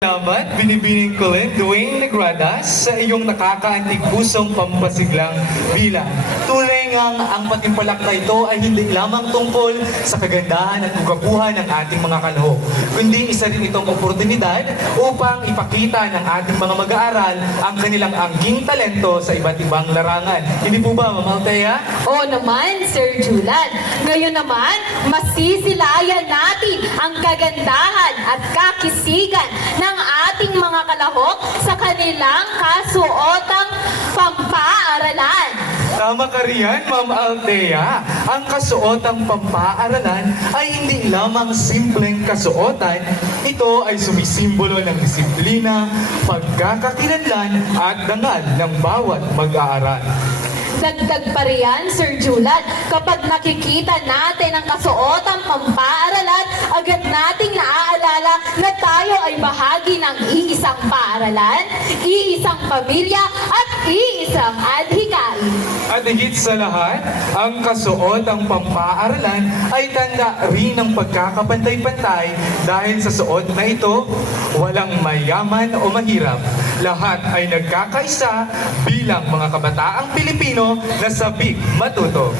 Salamat, binibining ko rin, Dwayne Negradas, sa iyong nakakaantig pusong pampasiglang bilang. Tunay ngang ang patimpalak na ito ay hindi lamang tungkol sa kagandahan at kagapuhan ng ating mga kalahok, kundi isa rin itong oportunidad upang ipakita ng ating mga mag-aaral ang kanilang angging talento sa iba't ibang larangan. Hindi po ba, Ma'am Althea? Oo naman, Sir Julan. Ngayon naman, masisilayan natin ang kagandahan at kakisigan ng ating mga kalahok sa kanilang kasuotang pampaaralan. Tama ka riyan, Ma'am Althea. Ang kasuotang pampaaralan ay hindi lamang simpleng kasuotan. Ito ay sumisimbolo ng disiplina, pagkakakilanlan at dangal ng bawat mag-aaral. Dagdag pa riyan, Sir Julan, kapag nakikita natin ang kasuotang pampaaralan, agad nating naaalala na tayo ay bahagi ng iisang paaralan, iisang pamilya, at iisang adhikain. At higit sa lahat, ang kasuotang pampaaralan ay tanda rin ng pagkakapantay-pantay dahil sa suot na ito, walang mayaman o mahirap. Lahat ay nagkakaisa bilang mga kabataang Pilipino na sabik matuto.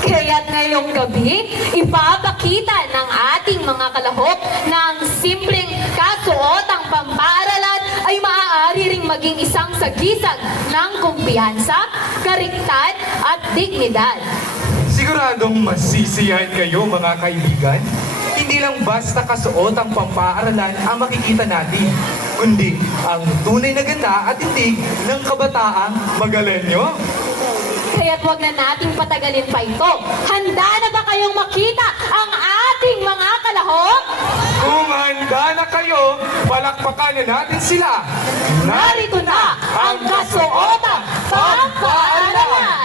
Kaya't ngayong gabi, ipapakita ng ating mga kalahok na ang simpleng kasuotang pampaaralan ay maaari ring maging isang sagisag ng kumpiyansa, kariktan at dignidad. Siguradong masisiyahan kayo mga kaibigan. Hindi lang basta kasuotang pampaaralan ang makikita natin, kundi ang tunay na ganda at tindig ng kabataang Magalenyo. Kaya't wag na nating patagalin pa ito. Handa na ba kayong makita ang ating mga kalahok? Kung handa na kayo, palakpakan na natin sila. Narito na ang kasuotang pampaaralan!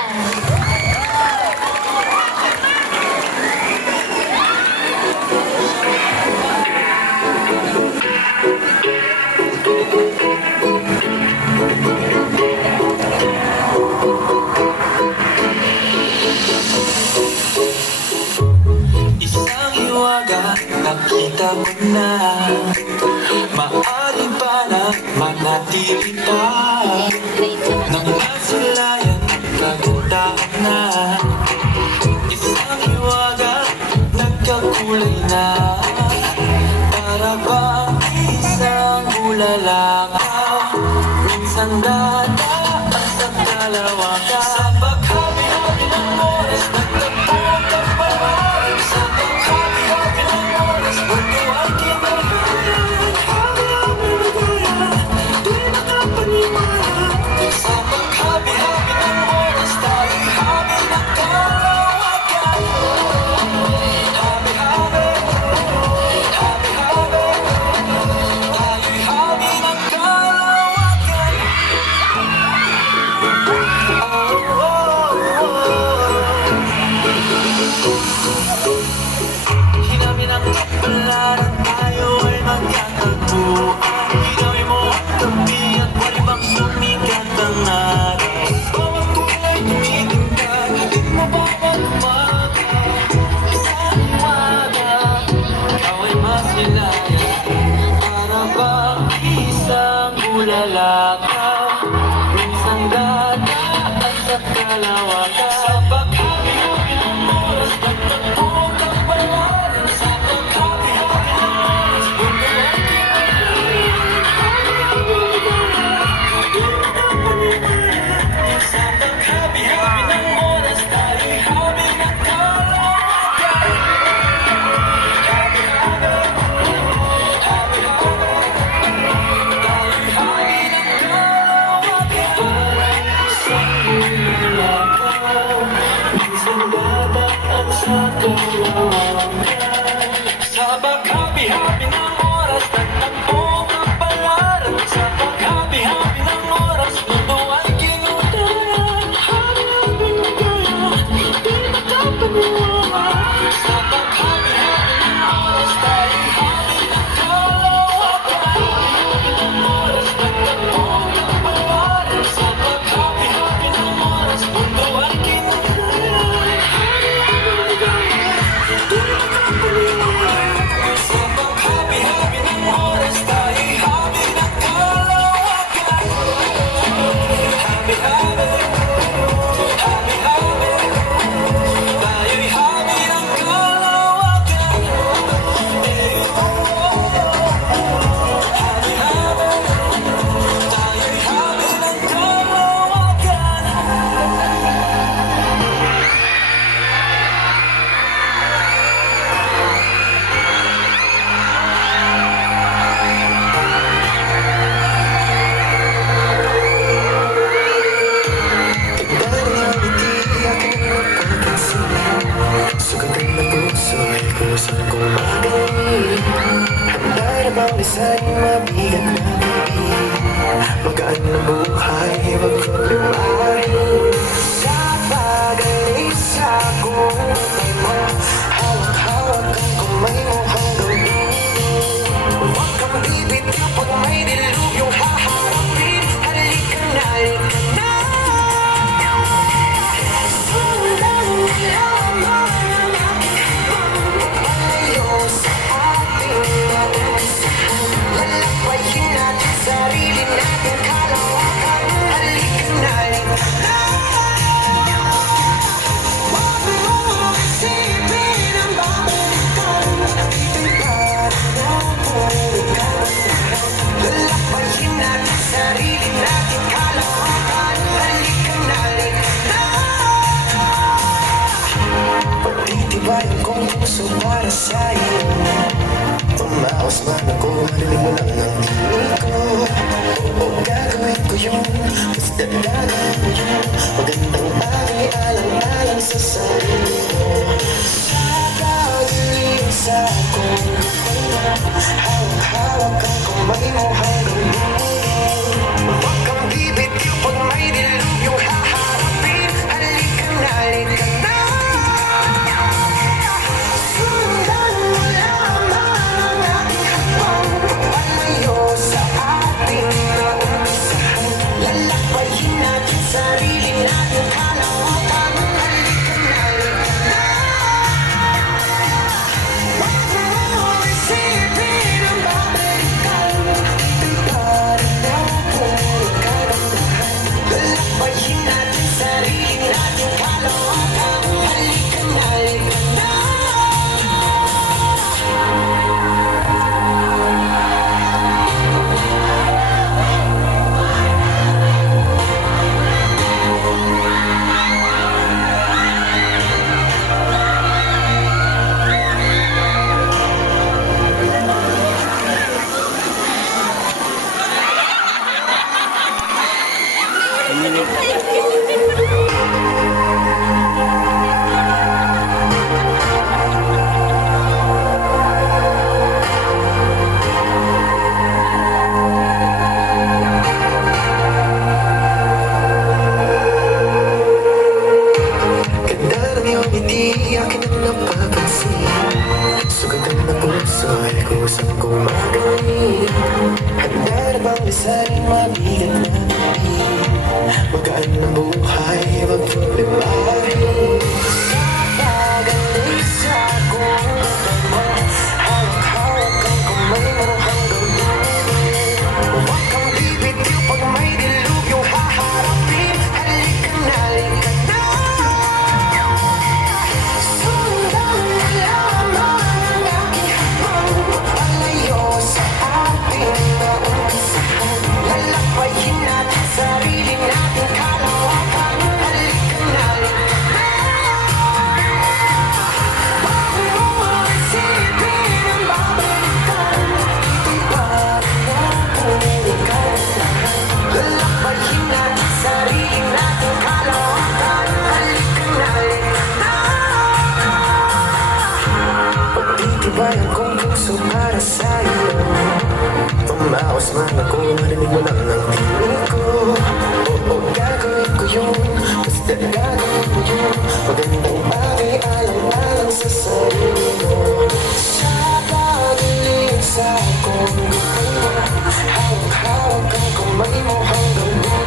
Isang hiwaga, nakita ko na maaari pa na manatili pa nang masilayan ang kagandahan na. Isang hiwaga, nagkakulay na para bang isang bulalakaw. Minsan dadaan sa kalawakan sa paghabi-habi ng oras, nagtagpo ang kapalaran. Sa paghabi-habi ng oras, mundo ang kinalayan. Habi-habi magaya, do'y nakapaniwala. Sa paghabi-habi ng oras, tayo'y habi ng kalawakan. Habi-habi, habi-habi, tayo'y habi ng kalawakan. Hinamin ang kapalaran, tayo ay magkakagpuan. Hinawin mo ang gabi at wali bang sumikat ang araw. Bawat kulay tumitingkad, di mo bawat umaga. Isang hiwaga, ikaw ay masilayan. Para bang isang bulalakaw. Minsan dadaan sa kalawakan. Sa paghabi-habi ng oras, nagtagpo ang kapalaran. Sa paghabi-habi ng oras, mundo ang kinalayan. Habi-habi magaya, do'y nakapaniwala. Sa paghabi-habi ng oras, tayo'y habi ng kalawakan. Habi-habi, habi-habi, tayo'y habi ng kalawakan. isa'y mabigat na gabi. Magaan na buhay, wag problemahin. Sa pag-alis akong kamay mo, hawak-hawak ang kamay mo hanggang dulo. Huwag kang bibitiw pag may dilubyong haharapin. Halika na, halika na. Sundan mo lamang ang aking habang palayo sa ating nauusahan. Lalapayin natin sarili natin kalawakan. Halika na, halika na. Huwag mo isipin ang babalikan. Ito'y parang napulikan. Lalapayin natin sarili natin kalawakan. Halika na, halika na. Pagtitibayan kong puso para sa'yo. Tumawas man ako, marinig mo lang ang tinig ko. Oo, gagawin ko yun, basta gagawin ko yun. Magandang bagay, alang-alang sa sarili mo. Sa pag-alis sa akong kamay mo, hawak-hawak ang kamay mo hanggang dulo. Huwag kang bibitiw pag may dilubyong haharapin. Halika na, halika na. Sundan mo lamang ang aking habang palayo sa ating nauusahan. Lalapayin natin sarili natin kalawakan. Halika na, halika na. Huwag mo isipin ang babalikan. Ito'y parang napulikan. Lalapayin natin sarili natin kalawakan. Halika na, halika na. Ganda ng iyong ngiti, akin ang napapansin. Sugat ang na puso, ay kusang kong magaling. Handa na bang lisanin mabigat na gabi? Magaan na buhay, wag problemahin. Sa pag-alis akong kamay mo, hawak-hawak ang kamay mo hanggang dulo. Huwag kang bibitiw pag may dilubyong haharapin. Halika na, halika na. Sundan mo lamang ang aking habang palayo sa ating nauusahan. Lalapayin natin sarili natin kalawakan. Halika na, halika na. Huwag mo isipin ang babalikan. Ito'y parang napulikan. Lalapayin natin sarili natin kalawakan. Halika na, halika na. Pagtitibayan kong puso para sa'yo. Tumawas man ako, marinig mo lang ang tinig ko. Oo, gagawin ko yun, basta gagawin ko yun. Magandang bagay, alang-alang sa sarili mo. Sa pag-alis sa akong kamay mo, hawak-hawak ang kamay mo hanggang dulo.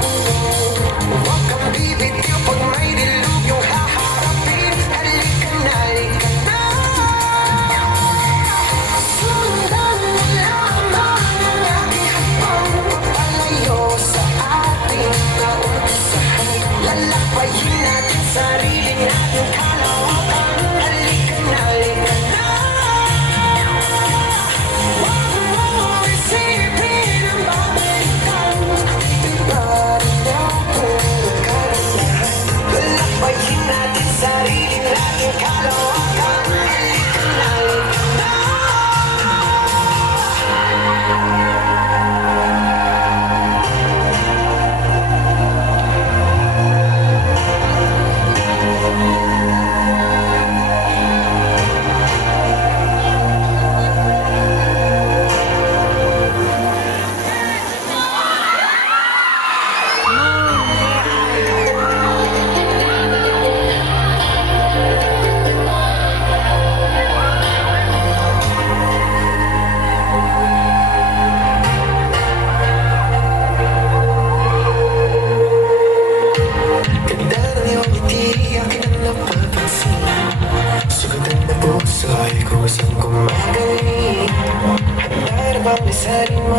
Huwag kang bibitiw pag may dilubyong haharapin. Halika na, halika na. Sundan mo lamang ang aking habang palayo sa ating nauusahan. Lalapayin natin sarili natin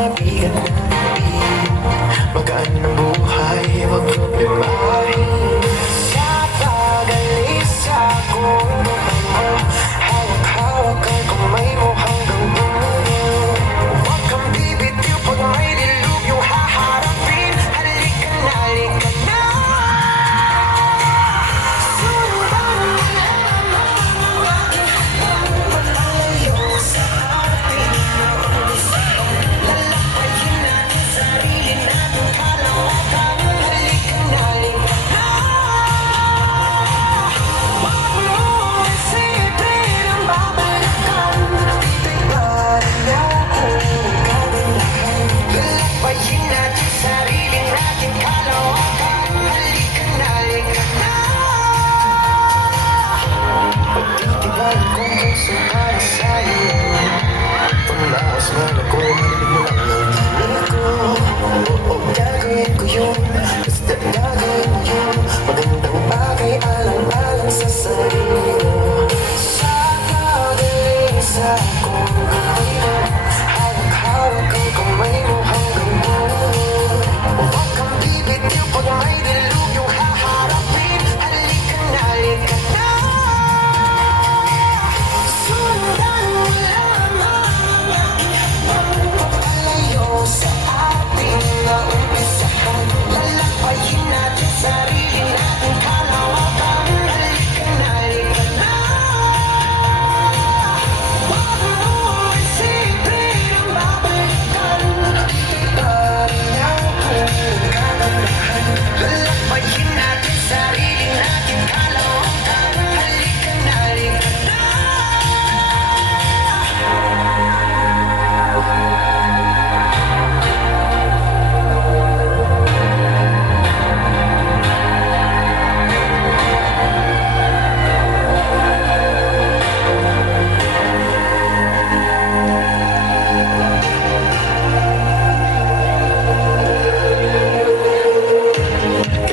mabigat na bibig. Magaan ang buhay, huwag problemahin. Sa pag-alis akong gabay mo, hawak-hawak ang kamay mo hanggang dulo. Huwag kang bibitiw pag may dilubyo haharapin. Halika na, halika na. Sundan mo lang ang aking pagmamalayo sa ating nauusapan. Lalapayin natin sarili natin kalawakan. Halika na, halika na. Huwag mo isipin ang babalikan. Ito'y parang akong kaganahan. Lalapayin natin sarili natin kalawakan. Halika na, halika na. Pagtitibayan kong puso para sa'yo. Tumawas man ako, marinig mo lang ang tinig ko. Oo, gagawin ko yun, basta gagawin mo yun. Magandang bagay, alang-alang sa sarili mo. Sa pag-alis akong gabay mo, hawak-hawak ang kamay mo hanggang dulo. Huwag kang bibitiw pag may dilubyong haharapin. Halika na, halika na. Sundan mo lamang ang aking pagpapalayo sa ating naumpisahan. Lalapayin natin sarili natin kalawakan. Halika na, halika na. Huwag mo isipin ang babalikan. Ito'y parang akong kaganahan. Lalapayin natin sarili natin kalawakan. Halika na, halika na.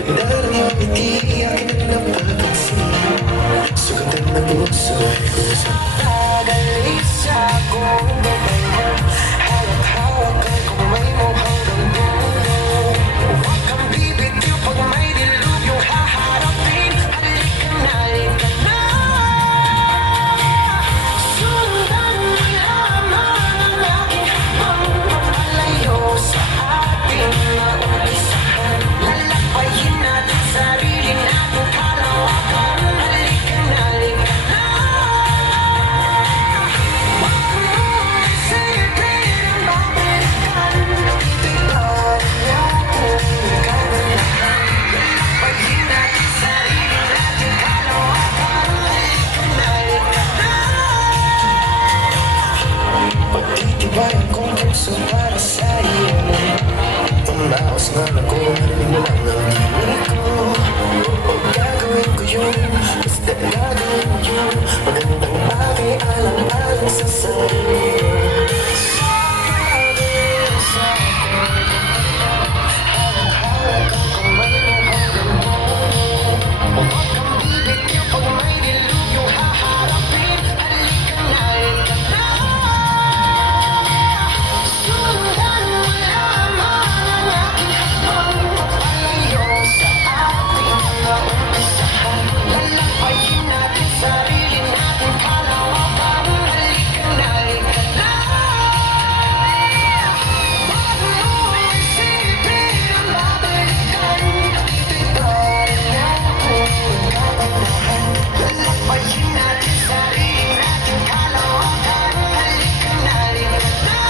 Ganda ng iyong ngiti, aking napapansin. Sugatan ng puso ko sa pag-alis akong gabay mo. Hawak-hawak ang kamay mo hanggang dulo. Huwag kang bibitiw pag may dilubyong haharapin. Halika na, halika na. Sundan mo lamang ang aking pagpapalayo sa ating naumpisahan. Lalapayin natin sarili natin kalawakan. Halika na, halika na. Huwag mo isipin ang babalikan. Ito'y parang akong kaganahan. Lalapayin natin sarili natin kalawakan. Halika na, halika na. Pagtitibayan kong puso para sa'yo. Tumaos man ako, marinig mo lang ang tinig ko. Oo, gagawin ko yun, basta gagawin mo yun. Magandang bagay, alang-alang sa sarili mo. Sa pag-alis akong hawak-hawak ang kamay mo hanggang dulo. Huwag kang bibitiw pag may dilubyong haharapin. Halika na, halika na. Sundan mo lamang ang aking pagpapalayo sa ating naumpisahan. Lalapayin natin sarili natin kalawakan. Halika na, halika na. Huwag mo isipin ang babalikan. Ito'y parang akong kaganahan. Lalapayin natin sarili natin kalawakan. Halika na, halika na.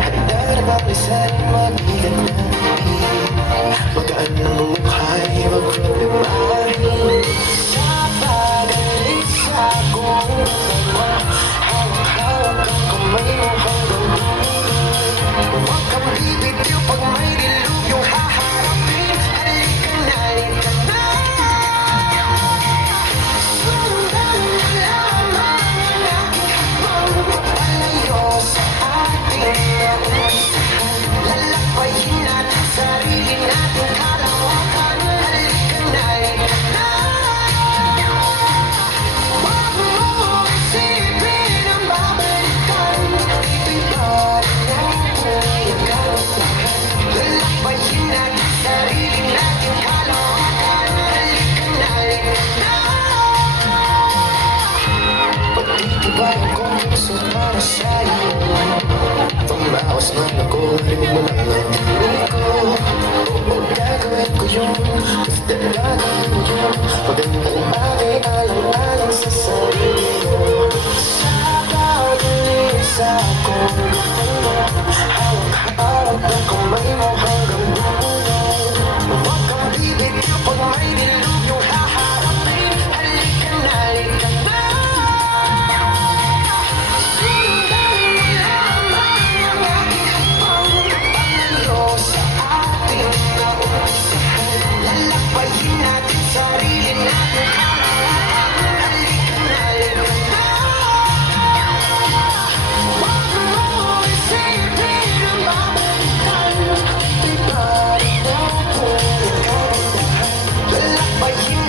Handa na ba sa'yo mabigat na bibig? Magaan ang buhay, huwag problemahin. Sa pag-alis akong gabay mo, hawak-hawak ang kamay mo hanggang dulo. Huwag kang bibitiw pag may dilubyong haharapin. Halika na, halika na. Sundan mo lamang ang aking pagpapalayo sa ating naumpisahan. Lalapayin natin sarili natin kalawakan. Halika na, halika na. Titibayan kong puso para sa'yo. Tumawas man ako, harinig mo lang ang tinig ko. Oo, gagawin ko yun, basta gagawin ko yun. Magandang bagay, alang-alang sa sarili mo. Sa pag-ilis ako, hawak-hawak ang kamay mo hanggang dulo. Huwag kang bibigyan pag may dilubyo haharapin. Halika na, halika na. Lalapayin natin sarili natin. Halika na, halika na. Huwag mo isipin ang babalikan. Ibalik na kung nagkagandahan. Lalapayin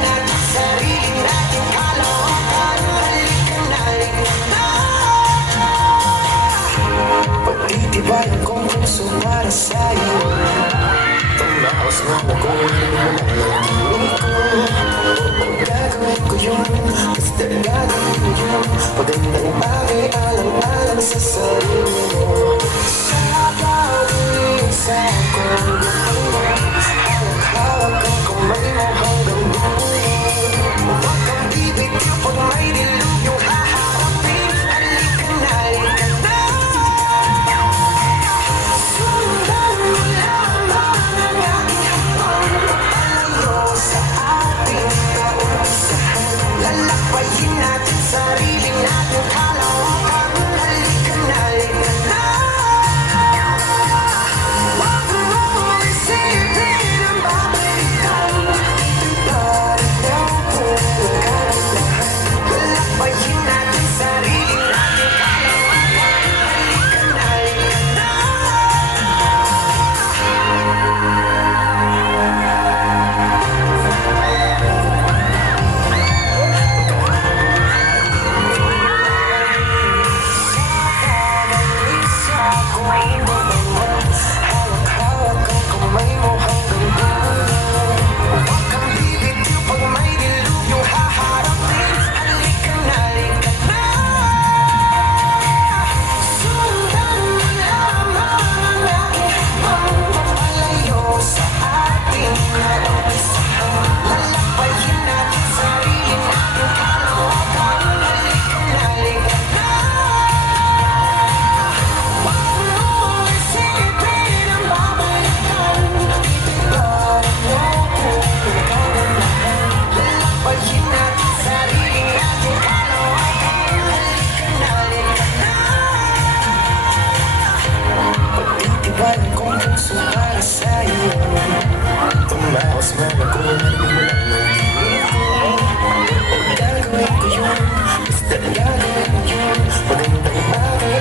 natin sarili natin kalokohan. Halika na, halika na. Pagtitibayan kong puso para sa'yo. Tumaos na ako, harinig mo lang ang tinig ko. Oo, gagawin ko yun, basta gagawin ko yun. Magandang bagay, alang-alang sa sarili mo. Sa pag-ilis ako, hawak-hawak ang kamay mo hanggang dulo. Huwag kang bibigyan pag may dilubyo haharapin. Halika na, halika na. Sundan mo lamang ang aking hamon. Palayo sa ating kaumpisahan. Lalapayin natin sarili natin kalokohan. Halika na, halika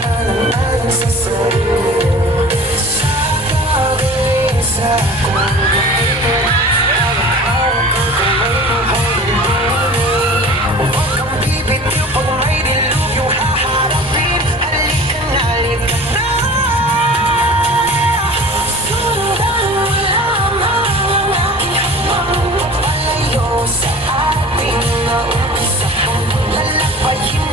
alang-alang sa sarili mo. Sa pag-iisa ko